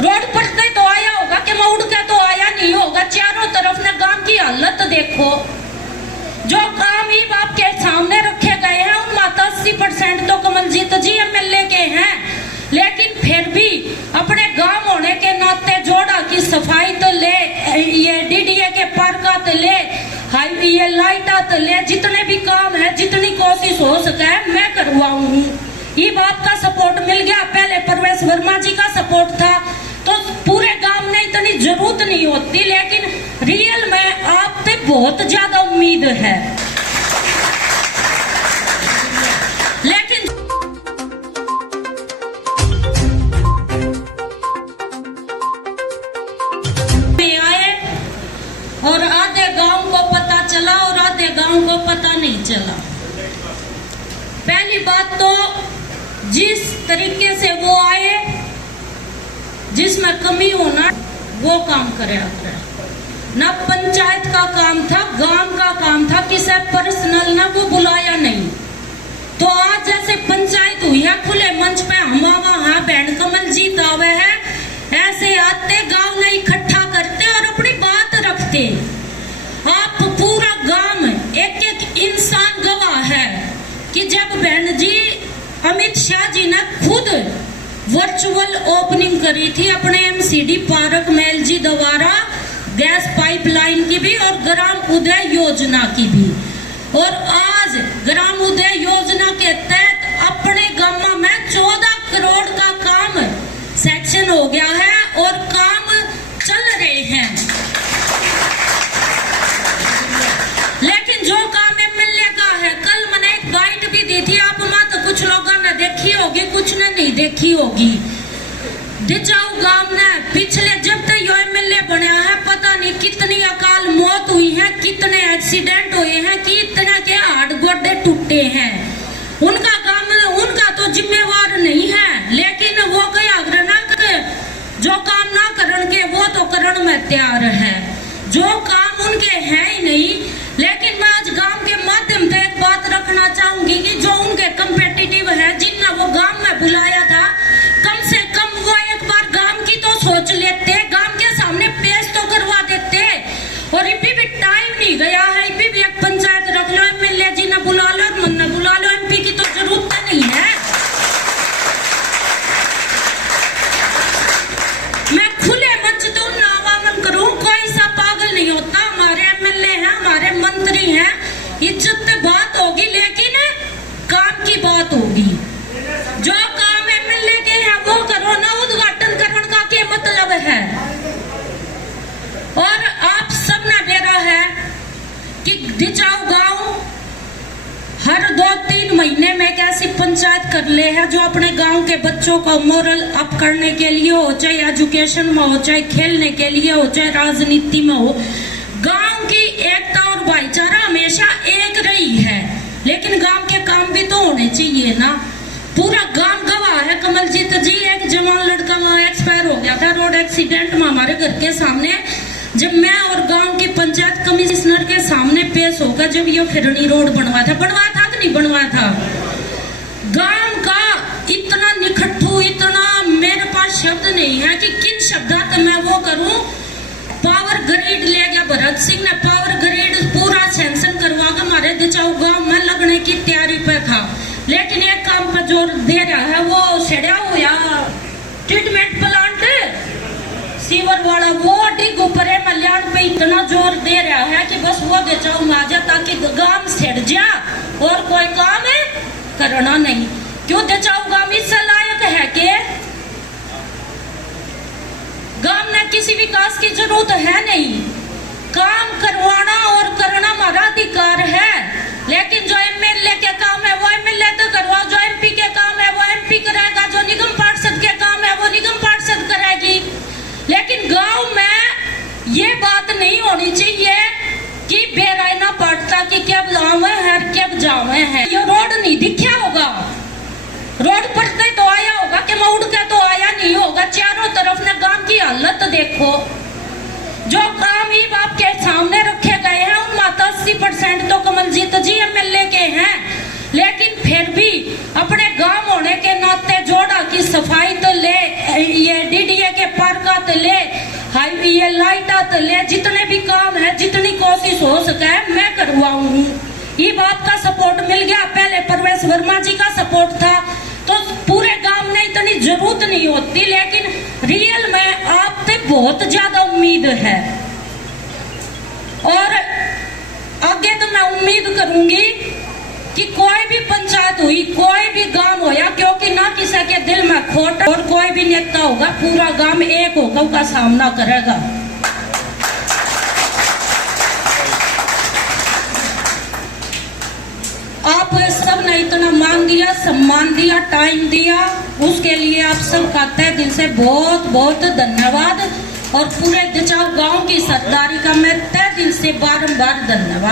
Road पर से तो आया होगा कि मैं उड़ के तो आया नहीं होगा। चारों तरफ ने गांव की हालत देखो। जो काम ही आपके सामने रखे गए हैं उन माता 80% तो कमलजीत जी एमएलए के हैं, लेकिन फिर भी अपने गांव होने के नाते जोड़ा की सफाई तो ले, ये डीडीए के पार्का तो ले, ये लाइटा तो ले, जितने भी काम है जितनी कोशिश हो सके मैं करवाऊंगी। ये बात का सपोर्ट मिल गया। पहले परवेश वर्मा जी का सपोर्ट था तो पूरे गांव में इतनी जरूरत नहीं होती, लेकिन रियल में आप पे बहुत ज्यादा उम्मीद है। लेकिन आए और आधे गांव को पता चला और आधे गांव को पता नहीं चला। पहली बात तो जिस तरीके से वो आए, जिसमें कमी होना वो काम करे। ना पंचायत का काम था, गांव का काम था, किसी पर्सनल ना वो बुलाया नहीं। तो आज जैसे पंचायत हुई है खुले मंच पे हम वहां बहन कमलजीत आवे है, ऐसे आते गांव ने इकट्ठा करते और अपनी बात रखते। आप पूरा गांव एक एक इंसान गवाह है कि जब बहन जी अमित शाह जी ने खुद वर्चुअल ओपनिंग करी थी अपने एमसीडी पार्क महल जी द्वारा गैस पाइपलाइन की भी और ग्राम उदय योजना की भी, और आज ग्राम उदय योजना के तहत अपने गांव में 14 करोड़ का काम सेक्शन हो गया है और काम चल रहे हैं। लेकिन जो काम एमएलए का है, कल मैंने एक बाइट भी दी थी, आप मां तो कुछ लोगों ने देखी होगी, कुछ ने नहीं देखी होगी। डिचाऊ गांव ने पिछले जब तक यो एमएलए बना है पता नहीं कितनी अकाल मौत हुई है, कितने एक्सीडेंट हुए हैं, कितने के हाथ गोडे टूटे हैं। उनका काम उनका तो जिम्मेवार नहीं है, लेकिन वो कई आग्रह जो काम ना करण के वो तो करण में तैयार है, जो काम उनके है ही नहीं। लेकिन मैं आज गांव के माध्यम से एक बात रखना चाहूंगी कि जो उनके कंपेटिटिव है, जिनने वो गांव में बुलाया था, कम से कम वो एक बार गांव की तो सोच लेते, गांव के सामने पेश तो करवा देते। और इभी भी टाइम नहीं गया है, इभी भी एक पंचायत रख लो, एमएलए जी ने बुला लो और मन ने बुला लो, एमपी की तो जरूरत नहीं है। मैं खुले मंच तो आवामन करूं, कोई सा पागल नहीं होता। हमारे एमएलए हैं, हमारे मंत्री हैं, इज्जत पे बात होगी, लेकिन काम की बात होगी। जो काम एमएलए के हैं वो करो ना, उद्घाटन करने का क्या मतलब है। और आप सब ने देखा है कि डिचाऊ गांव हर 2-3 महीने में एक ऐसी पंचायत कर ले है जो अपने गांव के बच्चों को मोरल अप करने के लिए हो, चाहे एजुकेशन में हो, चाहे खेलने के लिए हो, चाहे राजनीति में हो। गांव की एकता और भाईचारा हमेशा एक रही है, लेकिन गांव के काम भी तो होने चाहिए ना। पूरा गांव गवाह है कमलजीत जी, एक जवान लड़का वहां एक्सपायर हो गया था रोड एक्सीडेंट में हमारे घर के सामने। जब मैं और गांव की पंचायत कमिश्नर के सामने पेश होकर जब ये फिरनी रोड बनवा था कि नहीं बनवाया था। गांव का इतना निखट्टू, इतना मेरे पास शब्द नहीं है कि किन शब्दात मैं वो करूं। पावर ग्रिड ले गया भरत सिंह ने, पावर ग्रिड पूरा सेंक्शन करवा कर हमारे डिचाऊ गांव में लगने की तैयारी पे था, लेकिन एक काम पर जोर दे रहा है, वो सड़ा हुआ ट्रीटमेंट प्लांट सीवर वाला, वो डिग ऊपर मल्याण पे इतना जोर दे रहा है कि बस वो डिचाऊ में आ जा ताकि गांव सड़ जा और कोई काम करना नहीं। क्यों डिचाऊ गांव इस लायक है कि गांव में किसी विकास की जरूरत है नहीं। काम करवाना और करना हमारा अधिकार है, लेकिन जो एमएलए के काम है वो एमएलए तो करवाओ, जो एमपी के काम है वो एमपी करेगा, जो निगम पार्षद के काम है वो निगम पार्षद करेगी। लेकिन गांव में ये बात नहीं होनी चाहिए कि बेरायना पड़ता कि कब लावे है कब जावे है। ये रोड नहीं दिखा होगा, रोड पर से तो आया होगा कि मैं उड़ के तो आया नहीं होगा। चारों तरफ ने गांव की हालत देखो। जो काम ही आपके सामने रखे गए हैं उन माता 80% तो कमलजीत जी एमएलए के हैं, लेकिन फिर भी अपने गांव होने के नाते सके मैं करवाऊं। ये बात का सपोर्ट मिल गया। पहले प्रवेश वर्मा जी का सपोर्ट था तो पूरे गांव में इतनी जरूरत नहीं होती, लेकिन रियल में आप पे बहुत ज्यादा उम्मीद है और आगे तो मैं उम्मीद करूंगी कि कोई भी पंचायत हुई, कोई भी गांव होया, क्योंकि ना किसी के दिल में खोट, और कोई भी नेता होगा पूरा गांव एक होकर उसका सामना करेगा। आप सब ने इतना मान दिया, सम्मान दिया, टाइम दिया, उसके लिए आप सबका तहे दिल से बहुत बहुत धन्यवाद और पूरे दिचाव गांव की सरदारी का मैं तहे दिल से बारंबार धन्यवाद।